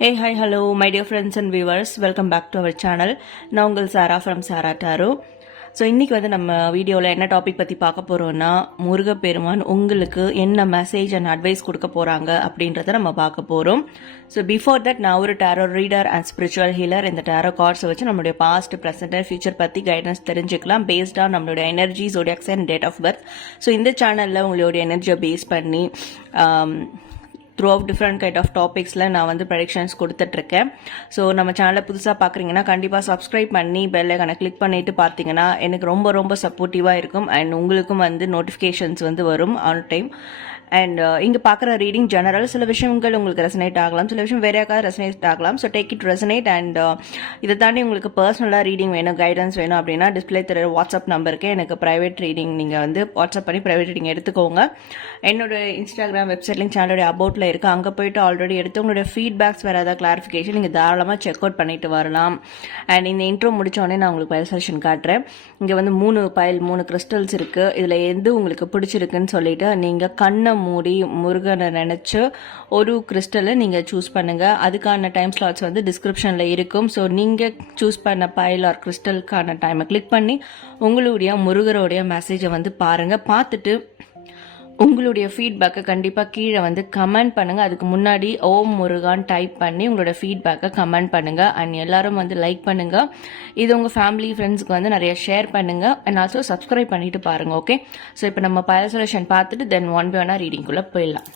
Hey hi hello my dear friends and viewers welcome back to our channel நான் உங்கள் Sara from Sara tarot. So இன்றைக்கி வந்து நம்ம வீடியோவில் என்ன டாபிக் பற்றி பார்க்க போகிறோன்னா முருகப்பெருமான் உங்களுக்கு என்ன மெசேஜ் அண்ட் அட்வைஸ் கொடுக்க போகிறாங்க அப்படின்றத நம்ம பார்க்க போகிறோம் ஸோ பிஃபோர் தட் நான் ஒரு tarot reader and spiritual healer இந்த டேரோ கார்ட்ஸை வச்சு நம்மளுடைய பாஸ்ட் ப்ரெசென்ட் அண்ட் ஃபியூச்சர் பற்றி கைடன்ஸ் தெரிஞ்சுக்கலாம் பேஸ்டாக நம்மளுடைய energy zodiacs and date of birth so இந்த சேனலில் உங்களுடைய எனர்ஜியை பேஸ் பண்ணி um, throughout different kind of டாபிக்ஸில் நான் வந்து ப்ரடிக்ஷன்ஸ் கொடுத்துட்ருக்கேன். ஸோ நம்ம சேனலை புதுசாக பார்க்குறீங்கன்னா கண்டிப்பாக சப்ஸ்கிரைப் பண்ணி பெல்லைக்கான கிளிக் பண்ணிவிட்டு பார்த்தீங்கன்னா எனக்கு ரொம்ப ரொம்ப சப்போர்ட்டிவாக இருக்கும். அண்ட் உங்களுக்கும் வந்து நோட்டிஃபிகேஷன்ஸ் வந்து வரும் ஆன் டைம் அண்ட் இங்கே பார்க்குற ரீடிங் ஜெனரல் சில விஷயங்கள் உங்களுக்கு ரெசனேட் ஆகலாம். சில விஷயம் வேற யாருக்காவது ரெசனேட் ஆகலாம். So take it resonate and இதை தாண்டி உங்களுக்கு பர்சனலாக ரீடிங் வேணும் கைடன்ஸ் வேணும் அப்படின்னா டிஸ்பிளே தர வாட்ஸ்அப் நம்பருக்கு எனக்கு ப்ரைவேட் ரீடிங் நீங்கள் வந்து வாட்ஸ்அப் பண்ணி ப்ரைவேட் ரீடிங் எடுத்துக்கோங்க. என்னோட இன்ஸ்டாகிராம் வெப்சைட் லிங்க் சேனலோட அபவுட்டில் இருக்குது அங்கே போயிட்டு ஆல்ரெடி எடுத்து உங்களுடைய ஃபீட்பேக்ஸ் வேறு ஏதாவது கிளாரிஃபிகேஷன் நீங்கள் தாராளமாக செக் அவுட் பண்ணிட்டு வரலாம். அண்ட் இந்த இன்ட்ரோ முடித்தோடனே நான் உங்களுக்கு பயல் செஷன் காட்டுறேன். இங்கே வந்து மூணு பயல் மூணு கிறிஸ்டல்ஸ் இருக்குது இதில் எது உங்களுக்கு பிடிச்சிருக்குன்னு சொல்லிட்டு நீங்கள் கண்ணை மூடி முருகனை நினச்சி ஒரு கிறிஸ்டலை நீங்கள் சூஸ் பண்ணுங்கள் அதுக்கான டைம் ஸ்லாட்ஸ் வந்து டிஸ்கிரிப்ஷனில் இருக்கும். ஸோ நீங்கள் சூஸ் பண்ண பைல் ஆர் கிறிஸ்டலுக்கான டைமை கிளிக் பண்ணி உங்களுடைய முருகருடைய மெசேஜை வந்து பாருங்கள் பார்த்துட்டு உங்களுடைய ஃபீட்பேக்கை கண்டிப்பாக கீழே வந்து கமெண்ட் பண்ணுங்கள் அதுக்கு முன்னாடி ஓம் முருகான் டைப் பண்ணி உங்களோட ஃபீட்பேக்கை கமெண்ட் பண்ணுங்கள் அண்ட் எல்லாரும் வந்து லைக் பண்ணுங்கள் இது உங்கள் ஃபேமிலி ஃப்ரெண்ட்ஸ்க்கு வந்து நிறைய ஷேர் பண்ணுங்கள் அண்ட் ஆல்சோ சப்ஸ்கிரைப் பண்ணிட்டு பாருங்கள் ஓகே ஸோ இப்போ நம்ம பல சொல்யூஷன் பார்த்துட்டு தென் ஒன் பை ஒன்னாக ரீடிங்குள்ளே போயிடலாம்.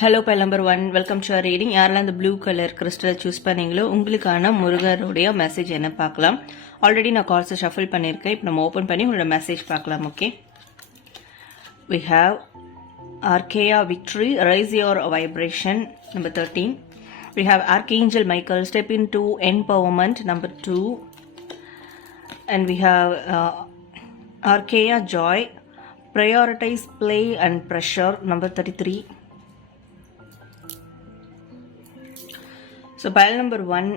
Hello pile number one welcome to reading யாரெல்லாம் இந்த ப்ளூ கலர் கிறிஸ்டல் சூஸ் பண்ணீங்களோ உங்களுக்கான முருகருடைய மெசேஜ் என்ன பார்க்கலாம். ஆல்ரெடி நான் கால்ஸை ஷஃபில் பண்ணியிருக்கேன். இப்போ நம்ம ஓப்பன் பண்ணி உங்களோட மெசேஜ் பார்க்கலாம் okay we have ஆர்கேயா victory rise your vibration number thirteen we have archangel Michael step into empowerment number two and we have uh, joy joy prioritize play and pressure number 33 so pile number one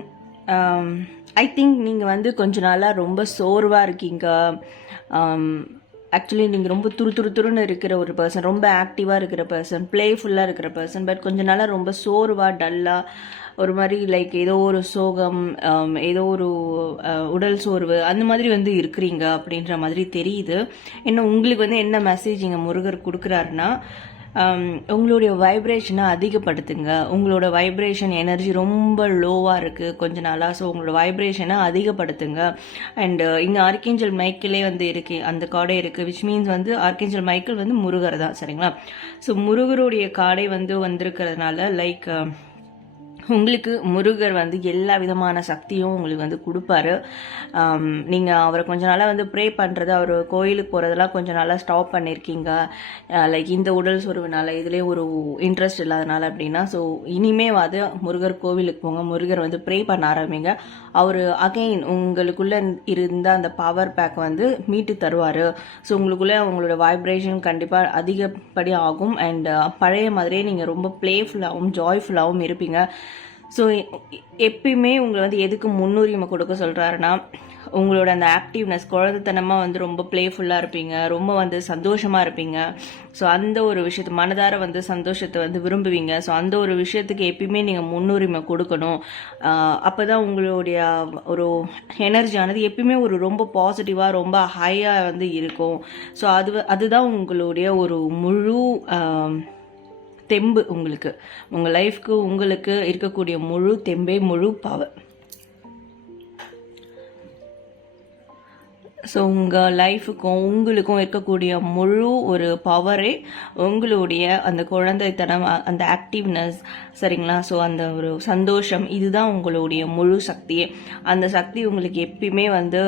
I think நீங்கள் வந்து கொஞ்ச நாளாக ரொம்ப சோர்வாக இருக்கீங்க. Um, actually நீங்கள் ரொம்ப துரு துரு துருன்னு இருக்கிற ஒரு பர்சன் ரொம்ப ஆக்டிவாக இருக்கிற பர்சன் ப்ளேஃபுல்லாக இருக்கிற பர்சன் பட் கொஞ்ச நாளாக ரொம்ப சோர்வாக டல்லாக ஒரு மாதிரி லைக் ஏதோ ஒரு சோகம் um, ஏதோ ஒரு uh, உடல் சோர்வு அந்த மாதிரி வந்து இருக்கிறீங்க அப்படின்ற மாதிரி தெரியுது. என்ன உங்களுக்கு வந்து என்ன மெசேஜ் இங்கே முருகர் கொடுக்குறாருன்னா Um, உங்களுடைய வைப்ரேஷனை அதிகப்படுத்துங்க. உங்களோட வைப்ரேஷன் எனர்ஜி ரொம்ப லோவாக இருக்குது கொஞ்ச நாளாக ஸோ உங்களோட வைப்ரேஷனை அதிகப்படுத்துங்க. அண்டு இங்கே ஆர்கேஞ்சல் மைக்கிளே வந்து இருக்கு. அந்த காடை இருக்குது விச் மீன்ஸ் வந்து ஆர்கேஞ்சல் மைக்கிள் வந்து முருகர் தான். சரிங்களா? ஸோ முருகருடைய காடை வந்து வந்திருக்கிறதுனால லைக் um, உங்களுக்கு முருகர் வந்து எல்லா விதமான சக்தியும் உங்களுக்கு வந்து கொடுப்பாரு. நீங்கள் அவரை கொஞ்ச நாளாக வந்து ப்ரே பண்ணுறது அவர் கோயிலுக்கு போகிறதெல்லாம் கொஞ்ச நாளாக ஸ்டாப் பண்ணியிருக்கீங்க லைக் இந்த உடல் சொருவினால இதுலேயே ஒரு இன்ட்ரெஸ்ட் இல்லாதனால அப்படின்னா ஸோ இனிமே வந்து முருகர் கோவிலுக்கு போங்க. முருகர் வந்து ப்ரே பண்ண ஆரம்பிங்க. அவர் அகைன் உங்களுக்குள்ளே இருந்த அந்த பவர் பேக் வந்து மீட்டு தருவார். ஸோ உங்களுக்குள்ளே உங்களோட வைப்ரேஷன் கண்டிப்பாக அதிகப்படி ஆகும். அண்ட் பழைய மாதிரியே நீங்கள் ரொம்ப ப்ளேஃபுல்லாகவும் ஜாய்ஃபுல்லாகவும் இருப்பீங்க. ஸோ எப்பயுமே உங்களை வந்து எதுக்கு முன்னுரிமை கொடுக்க சொல்கிறாருன்னா உங்களோட அந்த ஆக்டிவ்னஸ் குழந்தைத்தனமாக வந்து ரொம்ப ப்ளேஃபுல்லாக இருப்பீங்க ரொம்ப வந்து சந்தோஷமாக இருப்பீங்க. ஸோ அந்த ஒரு விஷயத்து மனதார வந்து சந்தோஷத்தை வந்து விரும்புவீங்க. ஸோ அந்த ஒரு விஷயத்துக்கு எப்பயுமே நீங்கள் முன்னுரிமை கொடுக்கணும். அப்போ தான் உங்களுடைய ஒரு எனர்ஜியானது எப்பயுமே ஒரு ரொம்ப பாசிட்டிவாக ரொம்ப ஹையாக வந்து இருக்கும். ஸோ அது அதுதான் உங்களுடைய ஒரு முழு தெம்பு உங்களுக்கு. உங்கள் லைஃப்க்கு உங்களுக்கு இருக்கக்கூடிய முழு தெம்பே முழு பவர் ஸோ உங்கள் லைஃபுக்கும் உங்களுக்கும் இருக்கக்கூடிய முழு ஒரு பவரே உங்களுடைய அந்த குழந்தைத்தனம் அந்த ஆக்டிவ்னஸ் சரிங்களா? ஸோ அந்த ஒரு சந்தோஷம் இதுதான் உங்களுடைய முழு சக்தியே. அந்த சக்தி உங்களுக்கு எப்பயுமே வந்து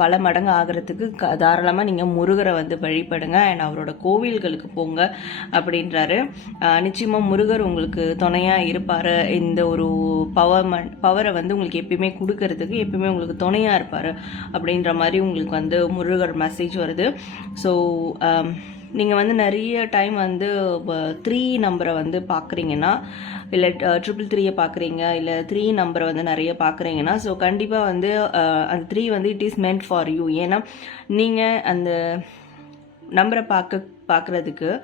பல மடங்கு ஆகிறதுக்கு க தாராளமாக நீங்கள் முருகரை வந்து வழிபடுங்க. அண்ட் அவரோட கோவில்களுக்கு போங்க அப்படின்றாரு. நிச்சயமாக முருகர் உங்களுக்கு துணையாக இருப்பார். இந்த ஒரு பவர் பவரை வந்து உங்களுக்கு எப்பயுமே கொடுக்கறதுக்கு எப்பயுமே உங்களுக்கு துணையாக இருப்பார். அப்படின்ற மாதிரி உங்களுக்கு வந்து முருகர் மெசேஜ் வருது. ஸோ நீங்கள் வந்து நிறைய டைம் வந்து த்ரீ நம்பரை வந்து பார்க்குறீங்கன்னா இல்லை ட்ரிபிள் த்ரீயை பார்க்குறீங்க இல்லை த்ரீ நம்பரை வந்து நிறைய பார்க்குறீங்கன்னா ஸோ கண்டிப்பாக வந்து அந்த த்ரீ வந்து it is meant for you ஏன்னா நீங்கள் அந்த நம்பரை பார்க்க பார்க்குறதுக்கு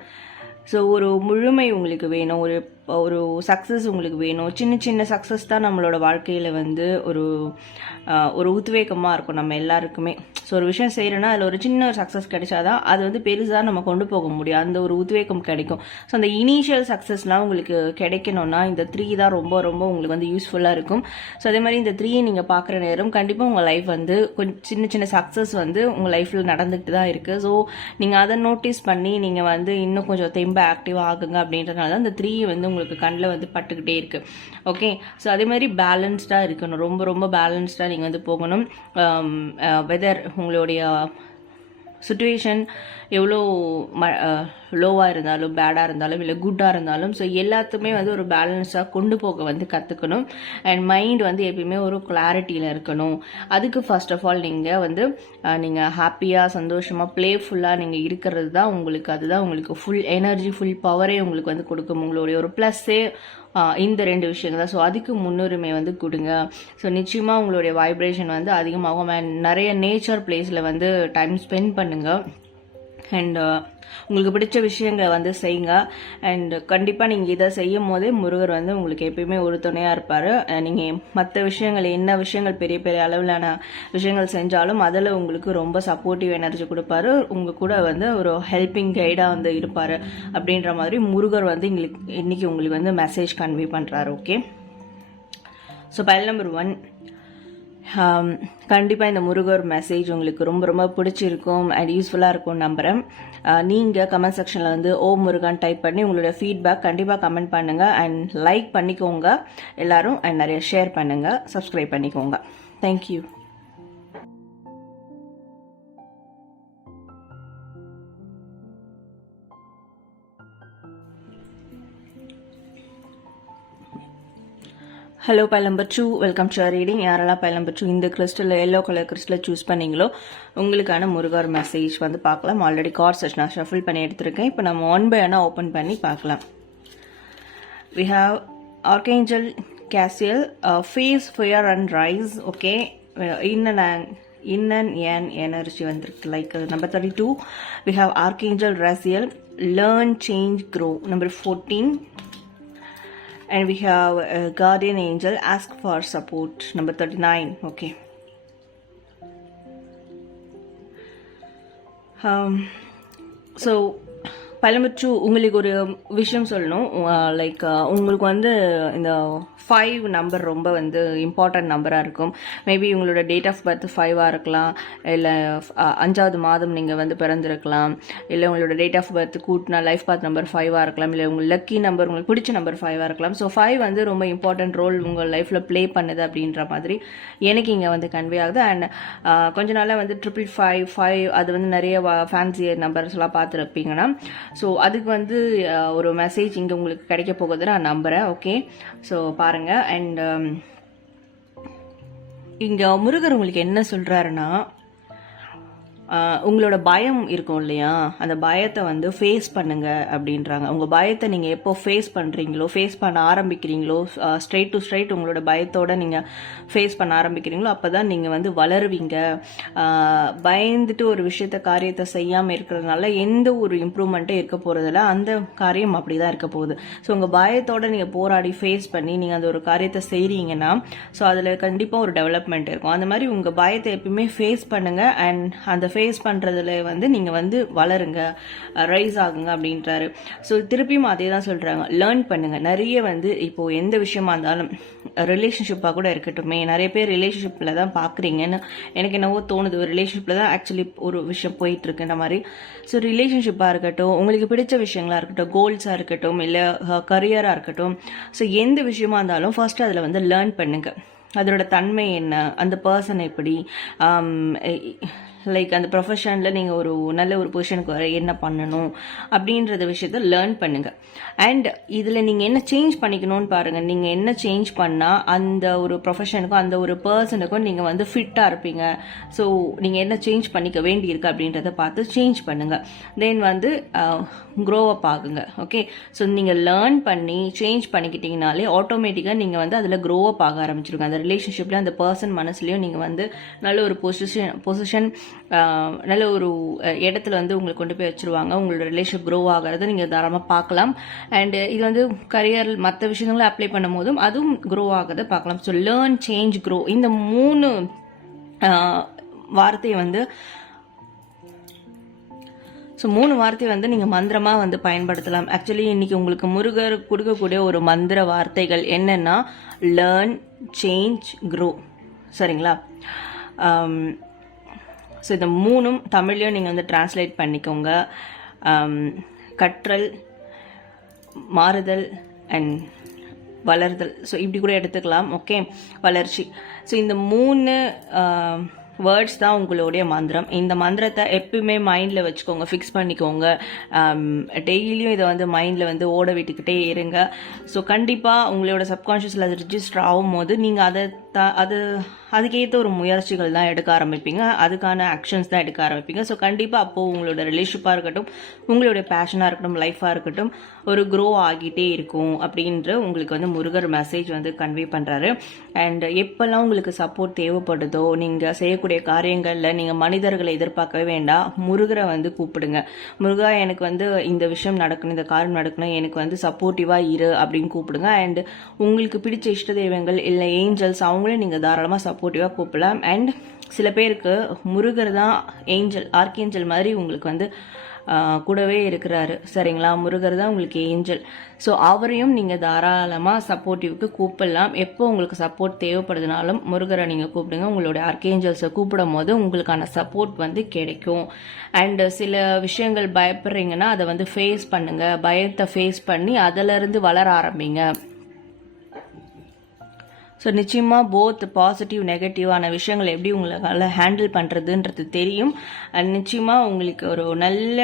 ஸோ ஒரு முழுமை உங்களுக்கு வேணும். ஒரு ஒரு சக்ஸஸ் உங்களுக்கு வேணும். சின்ன சின்ன சக்ஸஸ் தான் நம்மளோட வாழ்க்கையில் வந்து ஒரு ஒரு உத்வேகமாக இருக்கும் நம்ம எல்லாருக்குமே. ஸோ ஒரு விஷயம் செய்கிறோன்னா அதில் ஒரு சின்ன ஒரு சக்ஸஸ் கிடைச்சாதான் அது வந்து பெருசாக நம்ம கொண்டு போக முடியும். அந்த ஒரு உத்வேகம் கிடைக்கும். ஸோ அந்த இனிஷியல் சக்ஸஸ்லாம் உங்களுக்கு கிடைக்கணும்னா இந்த த்ரீ தான் ரொம்ப ரொம்ப உங்களுக்கு வந்து யூஸ்ஃபுல்லாக இருக்கும். ஸோ அதே மாதிரி இந்த த்ரீயை நீங்கள் பார்க்குற நேரம் கண்டிப்பாக உங்கள் லைஃப் வந்து கொஞ்சம் சின்ன சின்ன சக்ஸஸ் வந்து உங்கள் லைஃப்பில் நடந்துக்கிட்டு தான் இருக்குது ஸோ நீங்கள் அதை நோட்டீஸ் பண்ணி நீங்கள் வந்து இன்னும் கொஞ்சம் தெம்ப ஆக்டிவாக ஆகுங்க அப்படின்றதுனால தான் இந்த த்ரீ வந்து உங்களுக்கு கண்ணில் வந்து பட்டுக்கிட்டே இருக்குது ஓகே ஸோ அதே மாதிரி பேலன்ஸ்டாக இருக்கணும். ரொம்ப ரொம்ப பேலன்ஸ்டாக நீங்கள் வந்து போகணும். Um, uh, வெதர் உங்களுடைய சுச்சுவேஷன் எவ்வளோ ம லோவாக இருந்தாலும் பேடாக இருந்தாலும் இல்லை குட்டாக இருந்தாலும் ஸோ எல்லாத்துக்குமே வந்து ஒரு பேலன்ஸாக கொண்டு போக வந்து கற்றுக்கணும் அண்ட் மைண்ட் வந்து எப்பயுமே ஒரு கிளாரிட்டியில் இருக்கணும். அதுக்கு ஃபர்ஸ்ட் ஆஃப் ஆல் நீங்கள் வந்து நீங்கள் ஹாப்பியாக சந்தோஷமாக ப்ளேஃபுல்லாக நீங்கள் இருக்கிறது தான் உங்களுக்கு அதுதான் உங்களுக்கு ஃபுல் எனர்ஜி ஃபுல் பவரே உங்களுக்கு வந்து கொடுக்கும். உங்களுடைய ஒரு ப்ளஸ்ஸே இந்த ரெண்டு விஷயங்கள் தான். ஸோ அதுக்கு முன்னுரிமை வந்து கொடுங்க. ஸோ நிச்சயமாக உங்களுடைய வைப்ரேஷன் வந்து அதிகமாகும். அண்ட் நிறைய நேச்சர் பிளேஸில் வந்து டைம் ஸ்பெண்ட் பண்ணுங்கள் அண்ட் uh, உங்களுக்கு பிடிச்ச விஷயங்களை வந்து செய்யுங்க. அண்ட் கண்டிப்பாக நீங்கள் இதை செய்யும் போதே முருகர் வந்து உங்களுக்கு எப்பயுமே ஒரு துணையாக இருப்பார். நீங்கள் மற்ற விஷயங்கள் என்ன விஷயங்கள் பெரிய பெரிய அளவிலான விஷயங்கள் செஞ்சாலும் அதில் உங்களுக்கு ரொம்ப சப்போர்ட்டிவ் எனர்ஜி கொடுப்பாரு. உங்கள் கூட வந்து ஒரு ஹெல்பிங் கைடாக வந்து இருப்பார். அப்படின்ற மாதிரி முருகர் வந்து எங்களுக்கு இன்றைக்கி உங்களுக்கு வந்து மெசேஜ் கன்வே பண்ணுறாரு okay so pile number one கண்டிப்பாக இந்த முருகர் மெசேஜ் உங்களுக்கு ரொம்ப ரொம்ப பிடிச்சிருக்கும் அண்ட் யூஸ்ஃபுல்லாக இருக்கும் நம்புகிறேன் நீங்கள் கமெண்ட் செக்ஷனில் வந்து ஓ முருகன் டைப் பண்ணி உங்களோட ஃபீட்பேக் கண்டிப்பாக கமெண்ட் பண்ணுங்கள் அண்ட் லைக் பண்ணிக்கோங்க. எல்லாரும் அண்ட் நிறைய ஷேர் பண்ணுங்கள் சப்ஸ்கிரைப் பண்ணிக்கோங்க. Thank you hello pile number two welcome to reading யாரெல்லாம் பைல் நம்பர் டூ இந்த கிறிஸ்டலில் எல்லோ கலர் கிறிஸ்டலில் சூஸ் பண்ணீங்களோ உங்களுக்கான முருகர் மெசேஜ் வந்து பார்க்கலாம். ஆல்ரெடி கார் செஷன் நான் ஷஃபில் பண்ணி எடுத்திருக்கேன். இப்போ நம்ம ஒன் பை ஒன்னாக ஓப்பன் பண்ணி பார்க்கலாம். We have archangel Cassiel face fear and rise okay இன்ன இன்னன் ஏன் எனர்ஜி வந்திருக்கு. Like number thirty two we have archangel Raziel learn change grow number fourteen and we have uh, guardian angel ask for support number 39 okay. Um, so பழமுச்சு உங்களுக்கு ஒரு விஷயம் சொல்லணும். Like உங்களுக்கு வந்து இந்த ஃபைவ் நம்பர் ரொம்ப வந்து இம்பார்ட்டன்ட் நம்பராக இருக்கும். மேபி உங்களோட டேட் ஆஃப் பர்த் ஃபைவாக இருக்கலாம். இல்லை அஞ்சாவது மாதம் நீங்கள் வந்து பிறந்திருக்கலாம். இல்லை உங்களோட டேட் ஆஃப் பர்த் கூட்டினா லைஃப் பாத் நம்பர் ஃபைவாக இருக்கலாம். இல்லை உங்கள் லக்கி நம்பர் உங்களுக்கு பிடிச்ச நம்பர் ஃபைவாக இருக்கலாம். ஸோ ஃபைவ் வந்து ரொம்ப இம்பார்ட்டன்ட் ரோல் உங்கள் லைஃப்பில் ப்ளே பண்ணுது அப்படின்ற மாதிரி எனக்கு இங்கே வந்து கன்வே ஆகுது. அண்ட் கொஞ்ச நாளாக வந்து ட்ரிபிள் ஃபைவ் ஃபைவ் அது வந்து நிறைய ஃபேன்சி நம்பர்ஸ்லாம் பார்த்துருப்பீங்கன்னா ஸோ அதுக்கு வந்து ஒரு மெசேஜ் இங்கே உங்களுக்கு கிடைக்க போகுது நான் நம்புகிறேன் ஓகே ஸோ பாருங்கள் அண்ட் um, இங்கே முருகர் உங்களுக்கு என்ன சொல்கிறாருன்னா உங்களோட பயம் இருக்கும் இல்லையா? அந்த பயத்தை வந்து ஃபேஸ் பண்ணுங்க அப்படின்றாங்க. உங்கள் பயத்தை நீங்கள் எப்போ ஃபேஸ் பண்ணுறீங்களோ ஃபேஸ் பண்ண ஆரம்பிக்கிறீங்களோ ஸ்ட்ரைட் டு ஸ்ட்ரைட் உங்களோட பயத்தோடு நீங்கள் ஃபேஸ் பண்ண ஆரம்பிக்கிறீங்களோ அப்போ தான் நீங்கள் வந்து வளருவீங்க. பயந்துட்டு ஒரு விஷயத்த காரியத்தை செய்யாமல் இருக்கிறதுனால எந்த ஒரு இம்ப்ரூவ்மெண்ட்டும் இருக்க போகிறதில்ல அந்த காரியம் அப்படி தான் இருக்க போகுது. ஸோ உங்கள் பயத்தோடு நீங்கள் போராடி ஃபேஸ் பண்ணி நீங்கள் அந்த ஒரு காரியத்தை செய்கிறீங்கன்னா ஸோ அதில் கண்டிப்பாக ஒரு டெவலப்மெண்ட் இருக்கும். அந்த மாதிரி உங்கள் பயத்தை எப்பயுமே ஃபேஸ் பண்ணுங்கள் அண்ட் அந்த ஃபேஸ் பண்ணுறதுல வந்து நீங்கள் வந்து வளருங்க ரைஸ் ஆகுங்க அப்படின்றாரு. ஸோ திருப்பியும் அதே தான் சொல்கிறாங்க லேர்ன் பண்ணுங்கள் நிறைய வந்து இப்போது எந்த விஷயமா இருந்தாலும் ரிலேஷன்ஷிப்பாக கூட இருக்கட்டுமே. நிறைய பேர் ரிலேஷன்ஷிப்பில் தான் பார்க்குறீங்கன்னு எனக்கு என்னவோ தோணுது. ஒரு ரிலேஷன்ஷிப்பில் தான் ஆக்சுவலி ஒரு விஷயம் போயிட்டுருக்குன்ற மாதிரி. ஸோ ரிலேஷன்ஷிப்பாக இருக்கட்டும் உங்களுக்கு பிடிச்ச விஷயங்களா இருக்கட்டும் கோல்ஸாக இருக்கட்டும் இல்லை கரியராக இருக்கட்டும். ஸோ எந்த விஷயமா இருந்தாலும் ஃபர்ஸ்ட் அதில் வந்து லேர்ன் பண்ணுங்கள் அதோட தன்மை என்ன? அந்த பர்சன் எப்படி? லைக் அந்த ப்ரொஃபஷனில் நீங்கள் ஒரு நல்ல ஒரு பொசிஷனுக்கு வர என்ன பண்ணணும் அப்படின்றத விஷயத்த லேர்ன் பண்ணுங்கள் அண்ட் இதில் நீங்கள் என்ன சேஞ்ச் பண்ணிக்கணும்னு பாருங்கள் நீங்கள் என்ன சேஞ்ச் பண்ணால் அந்த ஒரு ப்ரொஃபஷனுக்கும் அந்த ஒரு பர்சனுக்கும் நீங்கள் வந்து ஃபிட்டாக இருப்பீங்க. ஸோ நீங்கள் என்ன சேஞ்ச் பண்ணிக்க வேண்டியிருக்கு அப்படின்றத பார்த்து சேஞ்ச் பண்ணுங்கள் தென் வந்து uh, க்ரோ அப் ஆகுங்க. ஓகே ஸோ நீங்கள் லேர்ன் பண்ணி சேஞ்ச் பண்ணிக்கிட்டீங்கனாலே ஆட்டோமேட்டிக்காக நீங்கள் வந்து அதில் க்ரோ அப் ஆக ஆரம்பிச்சிருங்க. அந்த ரிலேஷன்ஷிப்பில் அந்த பர்சன் மனசுலையும் நீங்கள் வந்து நல்ல ஒரு பொசிஷன் பொசிஷன் நல்ல ஒரு இடத்துல வந்து உங்களை கொண்டு போய் வச்சிருவாங்க. உங்களோட ரிலேஷன் க்ரோ ஆகிறத நீங்கள் தாராளமாக பார்க்கலாம். அண்ட் இது வந்து கரியர் மற்ற விஷயங்களை அப்ளை பண்ணும் போதும் அதுவும் க்ரோ ஆகிறத பார்க்கலாம். ஸோ லேர்ன் சேஞ்ச் க்ரோ இந்த மூணு வார்த்தையை வந்து ஸோ மூணு வார்த்தையை வந்து நீங்கள் மந்திரமாக வந்து பயன்படுத்தலாம். ஆக்சுவலி இன்றைக்கி உங்களுக்கு முருகர் கொடுக்கக்கூடிய ஒரு மந்திர வார்த்தைகள் என்னென்னா லேர்ன் சேஞ்ச் க்ரோ சரிங்களா? ஸோ இந்த மூணும் தமிழ்லையும் நீங்கள் வந்து டிரான்ஸ்லேட் பண்ணிக்கோங்க. Um, கற்றல் மாறுதல் அண்ட் வளர்தல். ஸோ இப்படி கூட எடுத்துக்கலாம் ஓகே வளர்ச்சி. ஸோ இந்த மூணு um, வேர்ட்ஸ் தான் உங்களுடைய மந்திரம். இந்த மந்திரத்தை எப்பயுமே மைண்டில் வச்சுக்கோங்க ஃபிக்ஸ் பண்ணிக்கோங்க. Um, டெய்லியும் இதை வந்து மைண்டில் வந்து ஓட விட்டுக்கிட்டே இருங்க. ஸோ கண்டிப்பாக உங்களோட சப்கான்ஷியஸில் அது ரிஜிஸ்டர் ஆகும் போது நீங்கள் அதை த அது அதுக்கேற்ற ஒரு முயற்சிகள் தான் எடுக்க ஆரம்பிப்பீங்க. அதுக்கான ஆக்ஷன்ஸ் தான் எடுக்க ஆரம்பிப்பீங்க. ஸோ கண்டிப்பாக அப்போது உங்களோட ரிலேஷிப்பாக இருக்கட்டும் உங்களுடைய பேஷனாக இருக்கட்டும் லைஃபாக இருக்கட்டும் ஒரு க்ரோ ஆகிட்டே இருக்கும் அப்படின்ற உங்களுக்கு வந்து முருகர் மெசேஜ் வந்து கன்வே பண்ணுறாரு அண்ட் எப்போல்லாம் உங்களுக்கு சப்போர்ட் தேவைப்படுதோ நீங்கள் செய்யக்கூடிய காரியங்களில் நீங்கள் மனிதர்களை எதிர்பார்க்கவே வேண்டாம். முருகரை வந்து கூப்பிடுங்க. முருகா எனக்கு வந்து இந்த விஷயம் நடக்கணும் இந்த காரியம் நடக்கணும் எனக்கு வந்து சப்போர்ட்டிவாக இரு அப்படின்னு கூப்பிடுங்க. அண்ட் உங்களுக்கு பிடிச்ச இஷ்ட தெய்வங்கள் இல்லை ஏஞ்சல்ஸ் அவங்க அவங்களும் நீங்கள் தாராளமாக சப்போர்ட்டிவாக கூப்பிடலாம். அண்ட் சில பேருக்கு முருகர் தான் ஏஞ்சல் ஆர்கேஞ்சல் மாதிரி உங்களுக்கு வந்து கூடவே இருக்கிறாரு. சரிங்களா? முருகர் தான் உங்களுக்கு ஏஞ்சல் ஸோ அவரையும் நீங்கள் தாராளமாக சப்போர்ட்டிவ்க்கு கூப்பிடலாம். எப்போ உங்களுக்கு சப்போர்ட் தேவைப்படுதுனாலும் முருகரை நீங்கள் கூப்பிடுங்க. உங்களுடைய ஆர்கேஞ்சல்ஸை கூப்பிடும் போது உங்களுக்கான சப்போர்ட் வந்து கிடைக்கும். அண்டு சில விஷயங்கள் பயப்படுறீங்கன்னா அதை வந்து ஃபேஸ் பண்ணுங்கள் பயத்தை ஃபேஸ் பண்ணி அதிலிருந்து வளர ஆரம்பிங்க. ஸோ நிச்சயமாக போத் பாசிட்டிவ் நெகட்டிவான விஷயங்கள் எப்படி உங்களால் ஹேண்டில் பண்ணுறதுன்றது தெரியும். அண்ட் நிச்சயமாக உங்களுக்கு ஒரு நல்ல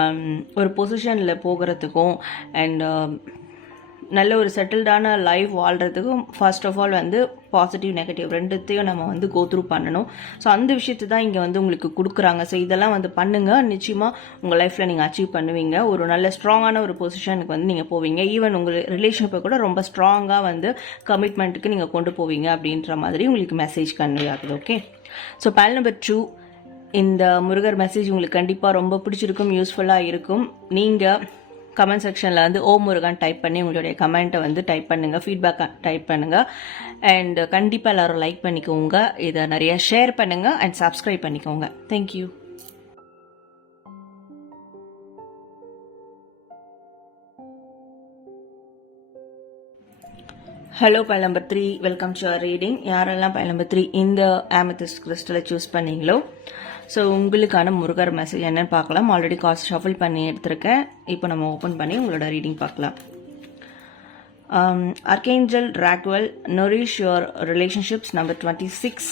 um, ஒரு பொசிஷனில் போகிறதுக்கும் அண்ட் um, நல்ல ஒரு செட்டில்டான லைஃப் வாழ்கிறதுக்கும் ஃபர்ஸ்ட் ஆஃப் ஆல் வந்து பாசிட்டிவ் நெகட்டிவ் ரெண்டுத்தையும் நம்ம வந்து கோ த்ரூ பண்ணணும். ஸோ அந்த விஷயத்தை தான் இங்கே வந்து உங்களுக்கு கொடுக்குறாங்க. ஸோ இதெல்லாம் வந்து பண்ணுங்க. நிச்சயமாக உங்கள் லைஃப்பில் நீங்கள் அச்சீவ் பண்ணுவீங்க. ஒரு நல்ல ஸ்ட்ராங்கான ஒரு பொசிஷனுக்கு வந்து நீங்கள் போவீங்க. ஈவன் உங்கள் ரிலேஷன்ஷிப்பை கூட ரொம்ப ஸ்ட்ராங்காக வந்து கமிட்மெண்ட்டுக்கு நீங்கள் கொண்டு போவீங்க அப்படின்ற மாதிரி உங்களுக்கு மெசேஜ் கன்வே ஆகுது okay so pile number two இந்த முருகர் மெசேஜ் உங்களுக்கு கண்டிப்பாக ரொம்ப பிடிச்சிருக்கும் யூஸ்ஃபுல்லாக இருக்கும். நீங்கள் கமெண்ட் செக்ஷனில் வந்து ஓ முருகன் டைப் பண்ணி உங்களுடைய கமெண்ட்டை வந்து டைப் பண்ணுங்கள் ஃபீட்பேக் டைப் பண்ணுங்கள் அண்ட் கண்டிப்பாக எல்லாரும் லைக் பண்ணிக்கோங்க. இதை நிறைய ஷேர் பண்ணுங்கள் அண்ட் சப்ஸ்கிரைப் பண்ணிக்கோங்க. Thank you hello pile number three welcome to reading யாரெல்லாம் பயல் நம்பர் த்ரீ இந்த ஆமத்திஸ்ட் கிறிஸ்டலை சூஸ் பண்ணீங்களோ? ஸோ உங்களுக்கான முருகர் மெசேஜ் என்னன்னு பார்க்கலாம் ஆல்ரெடி காஸ்ட் ஷஃபில் பண்ணி எடுத்திருக்கேன் இப்போ நம்ம ஓப்பன் பண்ணி உங்களோட ரீடிங் பார்க்கலாம் archangel Raguel nourish your relationships number twenty six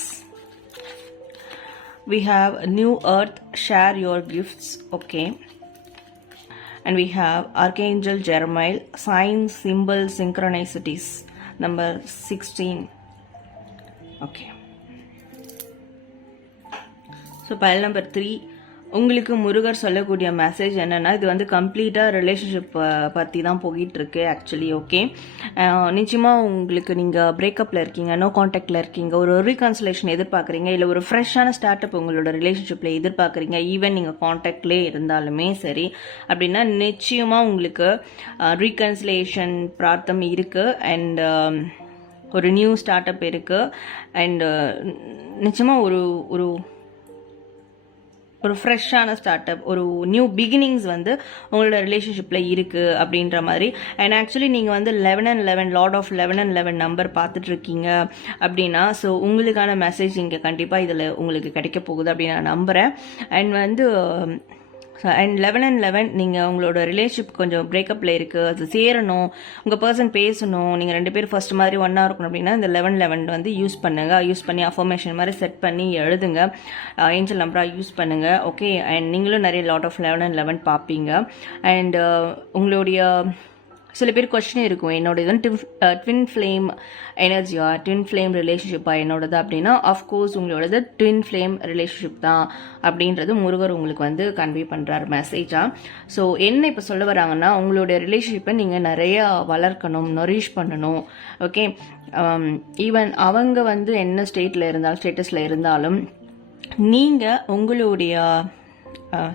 we have new earth share your gifts okay and we have archangel Jeremiel signs simple synchronicities number sixteen okay so pile number three உங்களுக்கு முருகர் சொல்லக்கூடிய message என்னென்னா இது வந்து கம்ப்ளீட்டாக relationship பற்றி தான் போயிட்டுருக்கு actually okay நிச்சயமாக உங்களுக்கு நீங்கள் பிரேக்கப்பில் இருக்கீங்க நோ காண்டாக்டில் இருக்கீங்க ஒரு ரீகன்சலேஷன் எதிர்பார்க்குறீங்க இல்லை ஒரு ஃப்ரெஷ்ஷான ஸ்டார்ட் அப் உங்களோட ரிலேஷன்ஷிப்பில் எதிர்பார்க்குறீங்க ஈவன் நீங்கள் காண்டாக்ட்லே இருந்தாலுமே சரி. அப்படின்னா நிச்சயமாக உங்களுக்கு ரீகன்சலேஷன் பிரார்த்தம் இருக்குது அண்ட் ஒரு நியூ ஸ்டார்ட் அப் இருக்குது அண்ட் நிச்சயமாக ஒரு ஒரு ஒரு ஃப்ரெஷ்ஷான ஸ்டார்ட் அப் ஒரு நியூ பிகினிங்ஸ் வந்து உங்களோட ரிலேஷன்ஷிப்பில் இருக்குது அப்படின்ற மாதிரி. அண்ட் ஆக்சுவலி நீங்கள் வந்து eleven and eleven lot of eleven and eleven number பார்த்துட்ருக்கீங்க அப்படின்னா ஸோ உங்களுக்கான மெசேஜ் இங்கே கண்டிப்பாக இதில் உங்களுக்கு கிடைக்க போகுது அப்படின்னு நான் நம்புகிறேன் அண்ட் வந்து அண்ட் லெவன் அண்ட் லெவன் நீங்கள் உங்களோட ரிலேஷன்ஷிப் கொஞ்சம் பிரேக்கப்பில் இருக்குது அது சேரணும். உங்கள் பர்சன் பேசணும். நீங்கள் ரெண்டு பேரும் ஃபஸ்ட் மாதிரி ஒன்றா இருக்கணும் அப்படின்னா இந்த லெவன் லெவன் வந்து யூஸ் பண்ணுங்க. யூஸ் பண்ணி அஃபர்மேஷன் மாதிரி செட் பண்ணி எழுதுங்க. ஏஞ்சல் நம்பராக யூஸ் பண்ணுங்கள் ஓகே அண்ட் நீங்களும் நிறைய lot of eleven and eleven பார்ப்பீங்க. அண்ட் uh, உங்களுடைய சில பேர் கொஸ்டின் இருக்கும். என்னோட இது ட்வின் ஃப்ளேம் எனர்ஜியா ட்வின் ஃப்ளேம் ரிலேஷன்ஷிப்பா என்னோடது அப்படின்னா அஃப்கோர்ஸ் உங்களோடது ட்வின் ஃப்ளேம் ரிலேஷன்ஷிப் தான் அப்படின்றது முருகர் உங்களுக்கு வந்து கன்வே பண்ணுறாரு மெசேஜா ஸோ என்ன இப்போ சொல்ல வராங்கன்னா உங்களுடைய ரிலேஷன்ஷிப்பை நீங்கள் நிறையா வளர்க்கணும் நொரிஷ் பண்ணணும். ஓகே ஈவன் um, அவங்க வந்து என்ன ஸ்டேட்டில் இருந்தாலும் ஸ்டேட்டஸில் இருந்தாலும் நீங்கள் உங்களுடைய uh,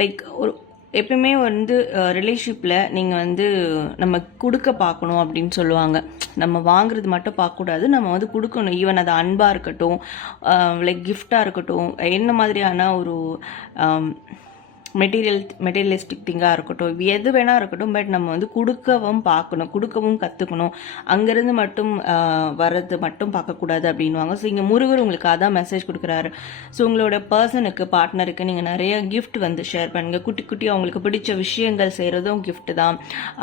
லைக் ஒரு எப்பயுமே வந்து ரிலேஷிப்பில் நீங்கள் வந்து நம்ம கொடுக்க பார்க்கணும் அப்படின்னு சொல்லுவாங்க. நம்ம வாங்குறது மட்டும் பார்க்கக்கூடாது நம்ம வந்து கொடுக்கணும். ஈவன் அது அன்பாக இருக்கட்டும் லைக் கிஃப்டாக இருக்கட்டும் என்ன மாதிரியான ஒரு மெட்டீரியல் மெட்டீரியலிஸ்டிக் திங்காக இருக்கட்டும் எது வேணா இருக்கட்டும் பட் நம்ம வந்து கொடுக்கவும் பார்க்கணும் கொடுக்கவும் கற்றுக்கணும் அங்கேருந்து மட்டும் வர்றது மட்டும் பார்க்கக்கூடாது அப்படின்வாங்க ஸோ இங்கே முருகர் உங்களுக்கு அதான் மெசேஜ் கொடுக்குறாரு. ஸோ உங்களோட பர்சனுக்கு பார்ட்னருக்கு நீங்கள் நிறைய கிஃப்ட் வந்து ஷேர் பண்ணுங்கள் குட்டி குட்டி அவங்களுக்கு பிடிச்ச விஷயங்கள் செய்கிறதும் கிஃப்ட் தான்.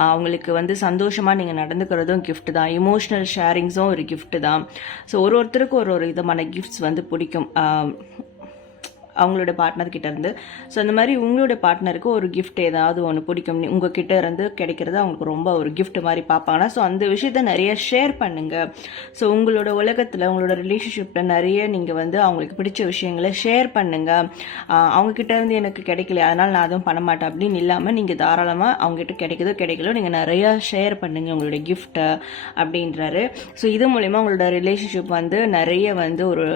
அவங்களுக்கு வந்து சந்தோஷமாக நீங்கள் நடந்துக்கிறதும் கிஃப்ட் தான். இமோஷனல் ஷேரிங்ஸும் ஒரு கிஃப்ட் தான். ஸோ ஒரு ஒருத்தருக்கும் ஒரு ஒரு விதமான கிஃப்ட்ஸ் வந்து பிடிக்கும். அவங்களோட பார்ட்னர்கிட்ட இருந்து. ஸோ அந்த மாதிரி உங்களோட பார்ட்னருக்கு ஒரு கிஃப்ட் ஏதாவது ஒன்று பிடிக்கும். உங்ககிட்ட இருந்து கிடைக்கிறது அவங்களுக்கு ரொம்ப ஒரு கிஃப்ட் மாதிரி பார்ப்பாங்கன்னா ஸோ அந்த விஷயத்த நிறைய ஷேர் பண்ணுங்க. ஸோ உங்களோட உலகத்தில் உங்களோட ரிலேஷன்ஷிப்பில் நிறைய நீங்கள் வந்து அவங்களுக்கு பிடிச்ச விஷயங்களை ஷேர் பண்ணுங்க. அவங்க கிட்ட இருந்து எனக்கு கிடைக்கல அதனால் நான் அதுவும் பண்ண மாட்டேன் அப்படின்னு இல்லாமல் நீங்கள் தாராளமாக அவங்ககிட்ட கிடைக்குதோ கிடைக்கலோ நீங்கள் நிறைய ஷேர் பண்ணுங்க உங்களுடைய கிஃப்ட்டை அப்படின்றாரு. ஸோ இது மூலிமா உங்களோட ரிலேஷன்ஷிப் வந்து நிறைய வந்து ஒரு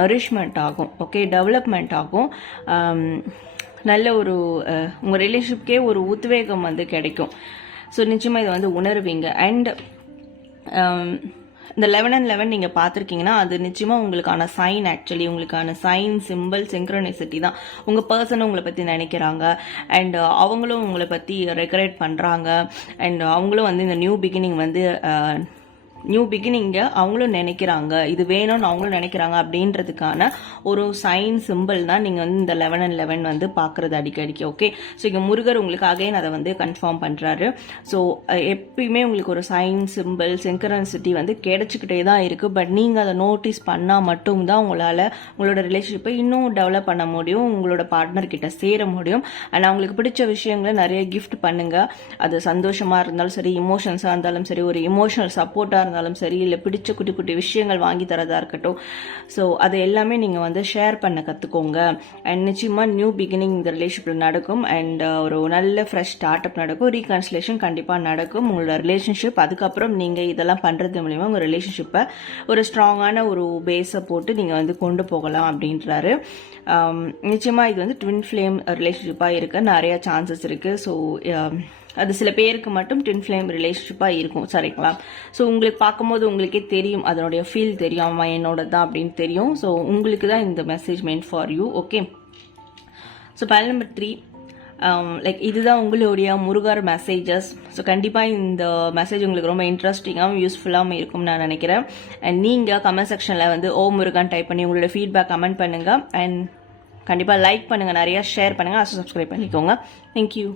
நரிஷ்மெண்ட் ஆகும். ஓகே டெவலப்மெண்ட் ஆகும். நல்ல ஒரு உங்கள் ரிலேஷன்ஷிப்கே ஒரு உத்வேகம் வந்து கிடைக்கும். ஸோ நிச்சயமாக இதை வந்து உணர்வீங்க. அண்ட் இந்த லெவன் அண்ட் லெவன் நீங்கள் பார்த்துருக்கீங்கன்னா அது நிச்சயமாக உங்களுக்கான சைன் ஆக்சுவலி உங்களுக்கான சைன் சிம்பிள் சிங்க்ரனைசிட்டி தான். உங்கள் பர்சனும் உங்களை பற்றி நினைக்கிறாங்க. அண்ட் அவங்களும் உங்களை பற்றி ரெக்கரேட் பண்ணுறாங்க அண்ட் அவங்களும் வந்து இந்த நியூ பிகினிங் வந்து நியூ பிகினிங்கை அவங்களும் நினைக்கிறாங்க. இது வேணும்னு அவங்களும் நினைக்கிறாங்க அப்படின்றதுக்கான ஒரு சைன் சிம்பிள் தான் நீங்கள் வந்து இந்த லெவன் அண்ட் லெவன் வந்து பார்க்குறது அடிக்கடிக்கு ஓகே ஸோ இங்கே முருகர் உங்களுக்கு அகைன் அதை வந்து கன்ஃபார்ம் பண்ணுறாரு ஸோ எப்பயுமே உங்களுக்கு ஒரு சைன் சிம்பிள் சிங்கரன்சிட்டி வந்து கிடைச்சிக்கிட்டே தான் இருக்குது பட் நீங்கள் அதை நோட்டீஸ் பண்ணால் மட்டும்தான் உங்களால் உங்களோட ரிலேஷன்ஷிப்பை இன்னும் டெவலப் பண்ண முடியும் உங்களோட பார்ட்னர் கிட்ட சேர முடியும். அண்ட் அவங்களுக்கு பிடிச்ச விஷயங்களை நிறைய கிஃப்ட் பண்ணுங்கள் அது சந்தோஷமாக இருந்தாலும் சரி இமோஷன்ஸாக இருந்தாலும் சரி ஒரு இமோஷனல் சப்போர்ட்டாக இருந்தாலும் சரி இல்லை பிடிச்ச குட்டி குட்டி விஷயங்கள் வாங்கி தரதாக இருக்கட்டும். ஸோ அது எல்லாமே நீங்கள் வந்து ஷேர் பண்ண கற்றுக்கோங்க அண்ட் நிச்சயமாக நியூ பிகினிங் இந்த ரிலேஷன்ஷிப்பில் நடக்கும். அண்ட் uh, ஒரு நல்ல ஃப்ரெஷ் ஸ்டார்ட் அப் நடக்கும். ரீகன்சிலேஷன் கண்டிப்பாக நடக்கும். உங்களோட ரிலேஷன்ஷிப் அதுக்கப்புறம் நீங்கள் இதெல்லாம் பண்ணுறது மூலிமா உங்கள் ரிலேஷன்ஷிப்பை ஒரு ஸ்ட்ராங்கான ஒரு பேஸை போட்டு நீங்கள் வந்து கொண்டு போகலாம் அப்படின்றாரு. Um, நிச்சயமாக இது வந்து ட்வின் ஃப்ளேம் ரிலேஷன்ஷிப்பாக இருக்க. நிறையா சான்சஸ் இருக்குது ஸோ அது சில பேருக்கு மட்டும் ட்வின் ஃப்ளேம் ரிலேஷன்ஷிப்பாக இருக்கும் சரிங்களா? ஸோ உங்களுக்கு பார்க்கும்போது உங்களுக்கே தெரியும் அதனுடைய ஃபீல் தெரியும் அவன் என்னோட தான் அப்படின்னு தெரியும். ஸோ உங்களுக்கு தான் இந்த message meant for you okay so pile number three like இதுதான் உங்களுடைய முருகர் மெசேஜஸ் ஸோ கண்டிப்பாக இந்த மெசேஜ் உங்களுக்கு ரொம்ப இன்ட்ரெஸ்டிங்காகவும் யூஸ்ஃபுல்லாகவும் இருக்கும்னு நான் நினைக்கிறேன். அண்ட் நீங்கள் கமெண்ட் செக்ஷனில் வந்து ஓ முருகன் டைப் பண்ணி உங்களோட ஃபீட்பேக் கமெண்ட் பண்ணுங்கள் அண்ட் கண்டிப்பாக லைக் பண்ணுங்கள் நிறையா ஷேர் பண்ணுங்கள் அசோ சப்ஸ்கிரைப் பண்ணிக்கோங்க. தேங்க்யூ